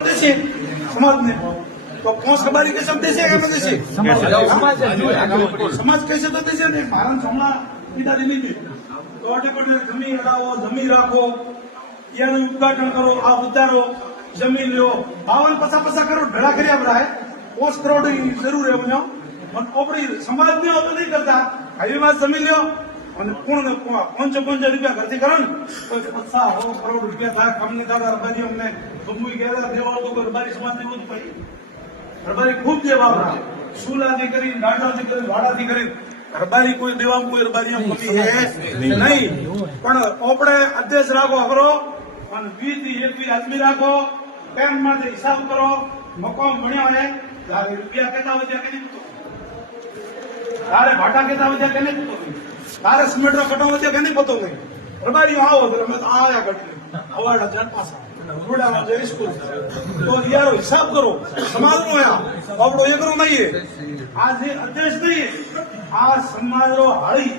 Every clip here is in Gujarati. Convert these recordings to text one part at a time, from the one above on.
समाज ने तो कौन सबारी के शब्द से क्या कहते हैं समाज कैसे तो देशे ने भारत हमला पिताजी नहीं तो अटे पर जमीन हटाओ जमीन राखो याનું ઉદ્ઘાટન કરો આ ઉતારો જમીન લ્યો 52-50 કરોડ ભેળા કર્યા બરાય 5 કરોડ જરૂર है મને પણ આપણી સમાજ ને તો નહીં કરતા હાઈવે માં જમીન લ્યો અને પૂર્ણ 5 રૂપિયા ખર્ચી કરો ને તો 50 કરોડ રૂપિયા થાય કમની થાય રબારી અમને ગમુઈ ગયા દેવા તો રબારી સમાજ ને બધું પડી રબારી ખૂબ દેવા સુલાથી કરી ગાડાથી કરી વાડાથી કરી રબારી કોઈ દેવા કોઈ રબારી કમી હે નહીં પણ આપણે અધ્યક્ષ રાખો કરો અને 20-21 આદમી રાખો કેમ માટે હિસાબ કરો મકામ બન્યા હોય ત્યારે રૂપિયા કેટલા વધ્યા કે નહીં તારે ભાટા કેટલા વધ્યા કે નહીં તારે સિમેન્ટ કટો વધ્યા કે નહીં પતો નહીં રબારી આવો તો અમે તો આયા ઘટી અવાડા ચાર પાસા રોડામાં જઈ સ્કૂલ તો યાર હિસાબ કરો સમાજનો આપણો એકરો નહીં આ જે અધ્યક્ષ નહીં આ સમાજનો હાળી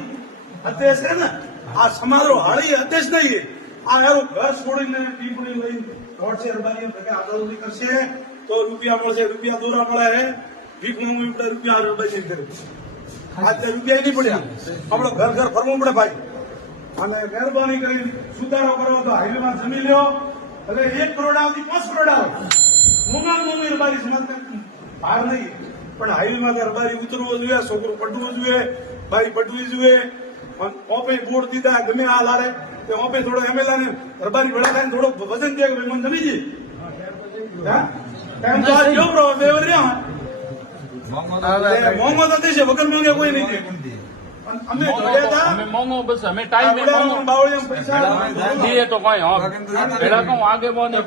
અધ્યક્ષ છે ને આ સમાજનો હાળી અધ્યક્ષ નહીં આ એનું ઘર છોડીને ટીપણી લઈને દોડશે રબારી આઝાદી કરશે તો રૂપિયા મળશે રૂપિયા દોરા મળે હે ભીખ માંગવી પડે રૂપિયા રબારી કરે આજે રૂપિયા નહીં પડ્યા આપણો ઘર ઘર ફરવું પડે ભાઈ અને મહેરબાની કરી સુધારો કરો તો હાઈવેમાં જમી લ્યો એટલે 1 કરોડ આવતી 5 કરોડ આવે મોંઘી રબારી સમાજને બહાર નહીં પણ હાઈવેમાં રબારી ઉતરવો જોઈએ છોકરું પટવું જોઈએ બાઈ પટવી જોઈએ ઓપે બોર્ડ દીધા ગમે આ લારે ઓપે થોડો એમએલએ ને રબારી ભેળા થાય થોડો વજન દે કે મને જમી જઈ કેમ તો આ જો બ્રો બે રહ્યા મોંઘો તો દેશે વગર મોંઘે કોઈ નહીં દે અમે મોંઘો બસ અમે ટાઈમ પૈસા દીએ તો કઈ પેલા કહું આગે બોને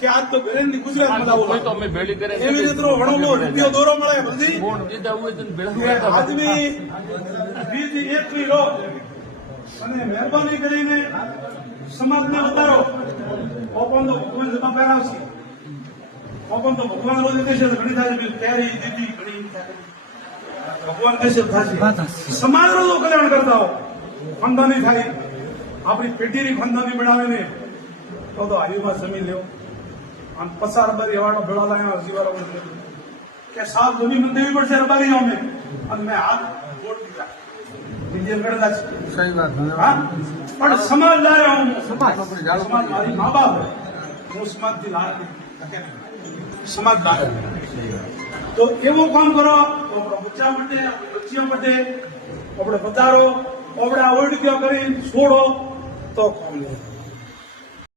કે આજ તો બેરેની ગુજરાત માં તો અમે ભેળી કરે એવી રીતે વણો રૂપિયો દોરો મળે બધી બોન દીધા હોય તો ભેળા આદમી 20-21 લો અને મહેરબાની કરીને સમાજને વધારો ઓપન તો ભગવાન જવાબદાર આવશે ઓપન તો ભગવાન રોજ દેશે ઘણી થાય તૈયારી દીધી ઘણી ભગવાન કહેશે સમાજનો તો કલ્યાણ કરતા હો ખાનદાની થાય આપણી પેઢીની ખાનદાની બનાવે ને તો હાઈવેમાં જમીન લેવો આમ પસાર રબારી હવાડો ભેળા લાયા જીવારો કે સાફ જમીન દેવી પડશે રબારી અમે અને મેં હાથ વોટ દીધા પણ સમાજ લાવ્યો હું સમાજ મારી મા બાપ હું સમાજથી સમાજ લાવ્યો તો એવું કામ કરો તો આપણા બચ્ચા માટે બચ્ચીઓ માટે આપણે વધારો આપણે ઓળખ્યો કરી છોડો તો કામ નહીં